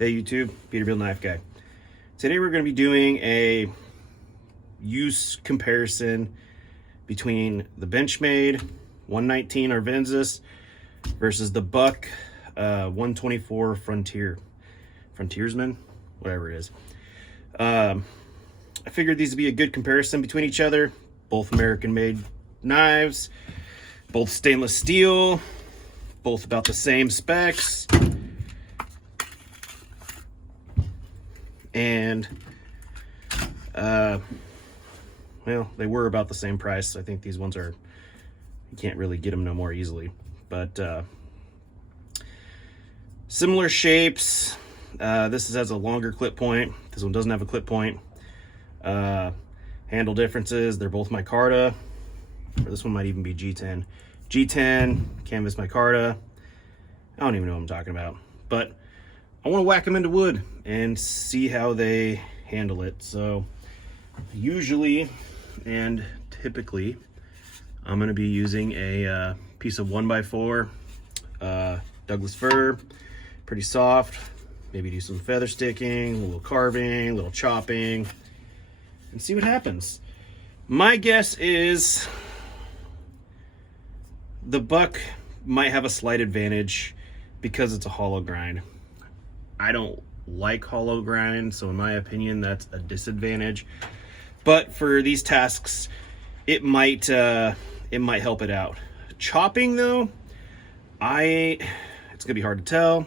Hey YouTube, Peterbilt Knife Guy. Today we're going to be doing a use comparison between the Benchmade 119 arvensis versus the Buck 124 frontiersman, whatever it is. I figured these would be a good comparison between each other. Both American-made knives, both stainless steel, both about the same specs. And well, they were about the same price. I think these ones are, you can't really get them no more easily, but similar shapes. This has a longer clip point, this one doesn't have a clip point. Handle differences, they're both micarta, or this one might even be G10 canvas micarta. I don't even know what I'm talking about, but I want to whack them into wood and see how they handle it. So usually and typically I'm going to be using a piece of 1x4 Douglas fir, pretty soft. Maybe do some feather sticking, a little carving, a little chopping, and see what happens. My guess is the Buck might have a slight advantage because it's a hollow grind. I don't like hollow grind, so in my opinion that's a disadvantage, but for these tasks it might help it out. Chopping though, it's gonna be hard to tell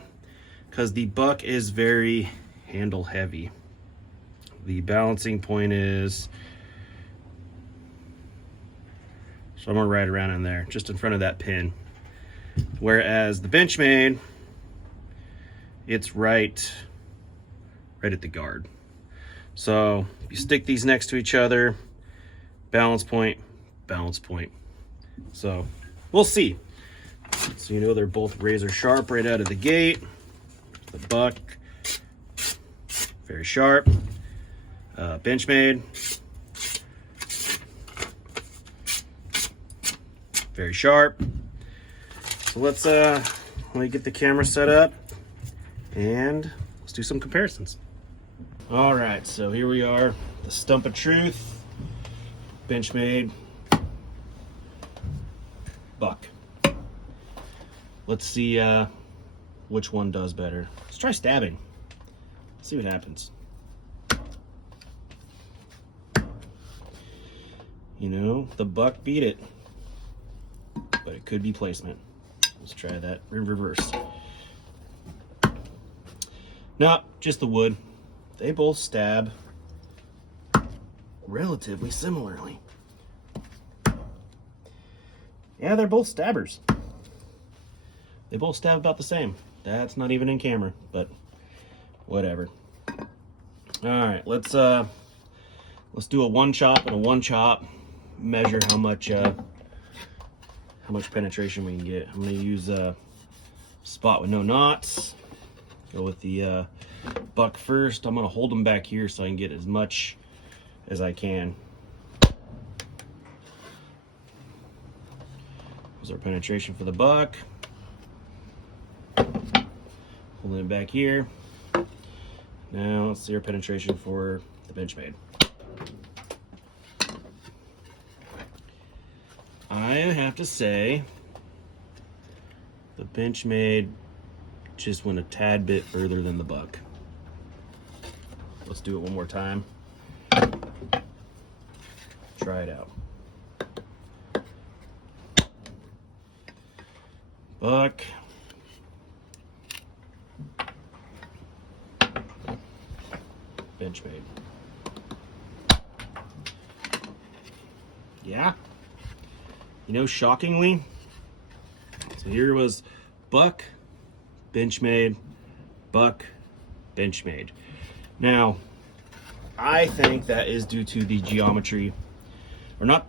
because the Buck is very handle heavy. The balancing point is somewhere right around in there, just in front of that pin, whereas the Benchmade, it's right at the guard. So if you stick these next to each other, balance point. So we'll see. So you know they're both razor sharp right out of the gate. The Buck, very sharp. Benchmade, very sharp. So let me get the camera set up and let's do some comparisons. All right, so here we are, the stump of truth, Benchmade, Buck. Let's see which one does better. Let's try stabbing. Let's see what happens. You know, the Buck beat it, but it could be placement. Let's try that in reverse. No, just the wood. They both stab relatively similarly. Yeah, they're both stabbers. They both stab about the same. That's not even in camera, but whatever. All right, let's do a one chop and a one chop. Measure how much penetration we can get. I'm going to use a spot with no knots. Go with the Buck first. I'm going to hold them back here so I can get as much as I can. There's our penetration for the Buck. Holding it back here. Now let's see our penetration for the Benchmade. I have to say the Benchmade just went a tad bit further than the Buck. Let's do it one more time. Try it out. Buck. Benchmade. Yeah. You know, shockingly, so here was Buck, Benchmade, Buck, Benchmade. Now, I think that is due to the geometry, or not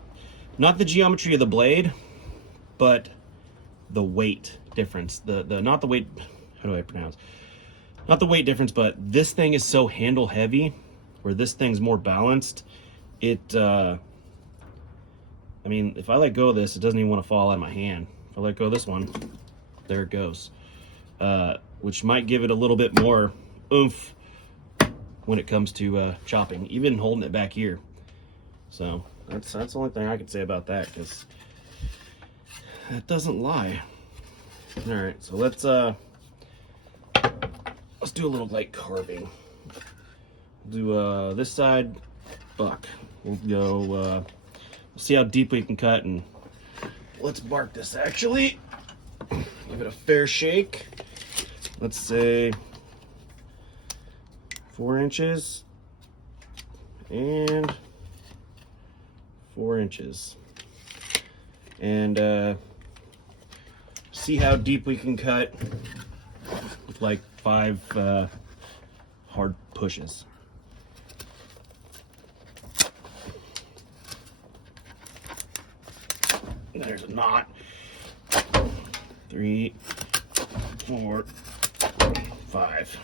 the geometry of the blade, but the weight difference. Not the weight, how do I pronounce? Not the weight difference, but this thing is so handle heavy, where this thing's more balanced. I mean, if I let go of this, it doesn't even want to fall out of my hand. If I let go of this one, there it goes. Which might give it a little bit more oomph when it comes to chopping, even holding it back here. So that's the only thing I can say about that, because that doesn't lie. All right, so let's do a little light carving. Do this side buck. We'll go. We'll see how deep we can cut, and let's bark this actually. Give it a fair shake. Let's say 4 inches and 4 inches, and see how deep we can cut with like 5 hard pushes. There's a knot. 3, 4, 5.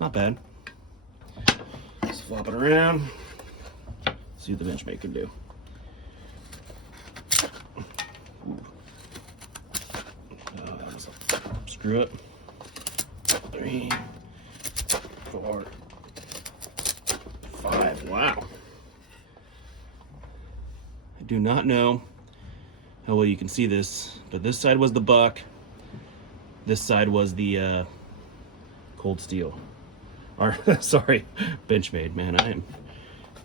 Not bad. Let's flop it around. See what the Benchmade can do. That was a screw it. 3, 4, 5. Wow. I do not know how well you can see this, but this side was the buck. This side was the cold steel. Or sorry, Benchmade, man. It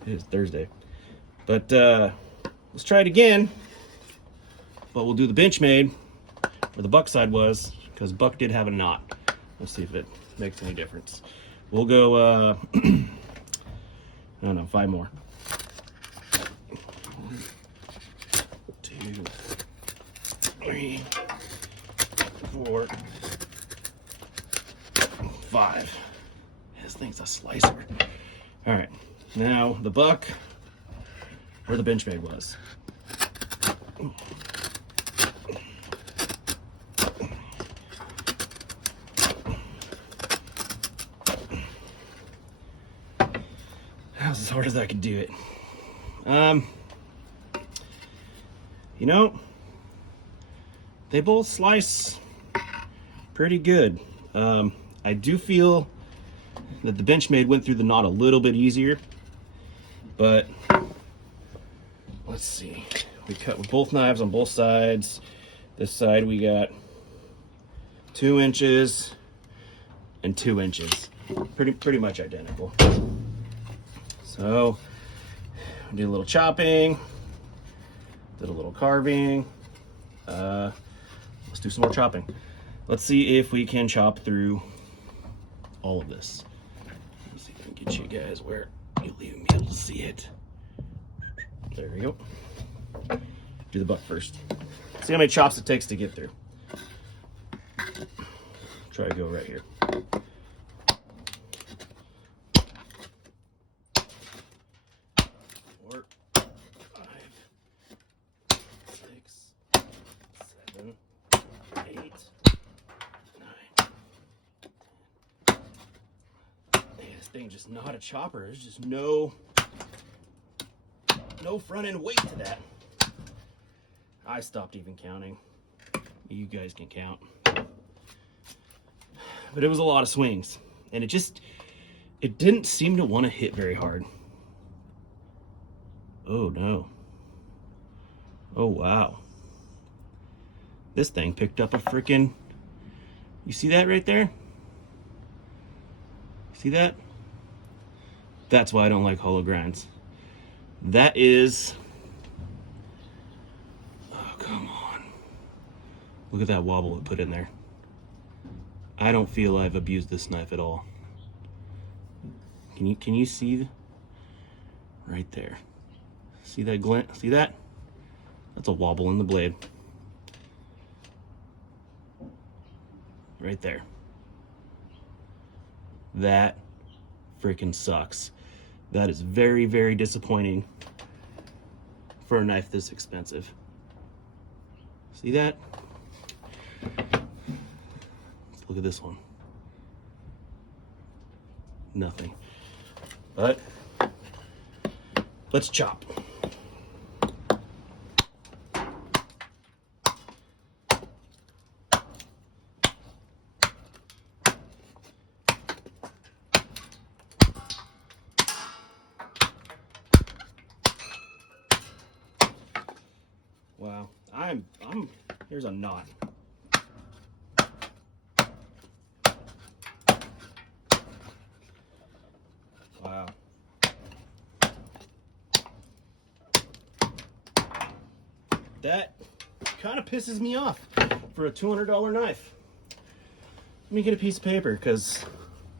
is Thursday. But let's try it again. But we'll do the Benchmade where the buck side was, because buck did have a knot. Let's see if it makes any difference. We'll go I don't know, 5 more. 2, 3, 4, 5. This thing's a slicer. All right, now the buck where the Benchmade was. That was as hard as I could do it. You know, they both slice pretty good. I do feel that the Benchmade went through the knot a little bit easier, but let's see. We cut with both knives on both sides. This side we got 2 inches and 2 inches. Pretty much identical. So we did a little chopping, did a little carving. Let's do some more chopping. Let's see if we can chop through all of this. Let's see if I can get you guys where you'll even be able to see it. There we go. Do the buck first. See how many chops it takes to get through. Try to go right here. 4, 5, 6, 7, 8, 9. This thing just not a chopper. There's just no front end weight to that. I stopped even counting. You guys can count. But it was a lot of swings, and it didn't seem to want to hit very hard. Oh no. Oh wow. This thing picked up a freaking, you see that right there? See that? That's why I don't like hollow grinds. That is, oh come on. Look at that wobble it put in there. I don't feel I've abused this knife at all. Can you see right there? See that glint? See that? That's a wobble in the blade. Right there. That freaking sucks. That is very, very disappointing for a knife this expensive. See that? Let's look at this one. Nothing. But let's chop. Wow, here's a knot. Wow. That kind of pisses me off for a $200 knife. Let me get a piece of paper, because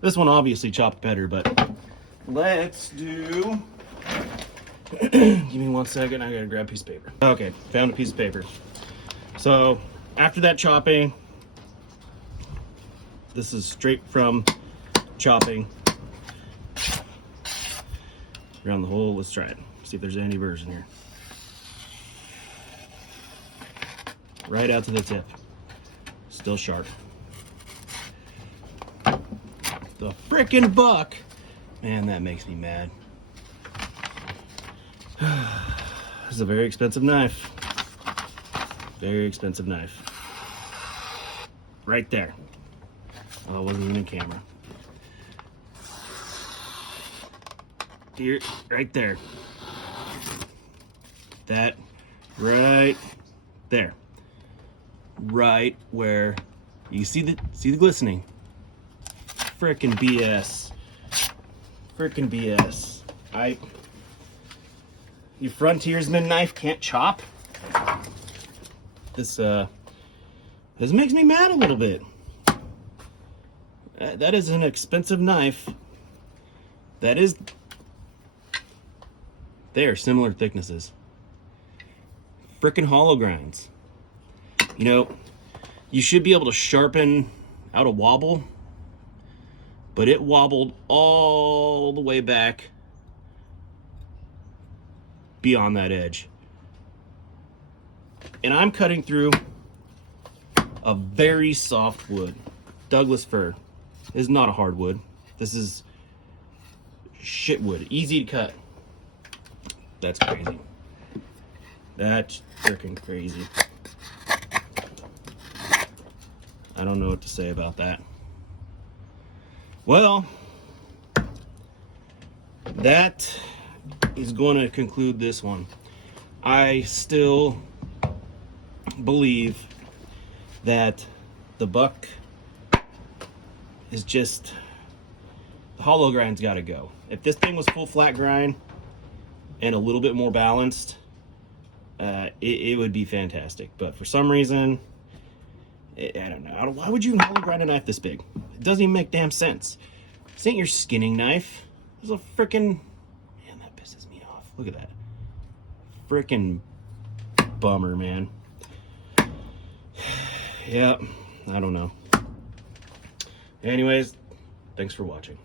this one obviously chopped better, but let's do... Give me 1 second, I gotta grab a piece of paper. Okay, found a piece of paper. So, after that chopping, this is straight from chopping. Around the hole, let's try it. See if there's any burrs in here. Right out to the tip. Still sharp. The frickin' buck. Man, that makes me mad. This is a very expensive knife. Very expensive knife. Right there. Oh, it wasn't even in camera. Here, right there. That right there. Right where you see the glistening. Frickin' BS. Frickin' BS. Your frontiersman knife can't chop. This makes me mad a little bit. That is an expensive knife. That is. They are similar thicknesses. Frickin' hollow grinds. You know, you should be able to sharpen out a wobble, but it wobbled all the way back beyond that edge. And I'm cutting through a very soft wood. Douglas fir. This is not a hardwood. This is shit wood. Easy to cut. That's crazy. That's freaking crazy. I don't know what to say about that. Well, that is going to conclude this one. I still believe that the buck is just, the hollow grind's got to go. If this thing was full flat grind and a little bit more balanced, it would be fantastic. But for some reason, I don't know. Why would you hollow grind a knife this big? It doesn't even make damn sense. This ain't your skinning knife. This is a frickin'... Man, that pisses me off. Look at that. Frickin' bummer, man. Yeah, I don't know. Anyways, thanks for watching.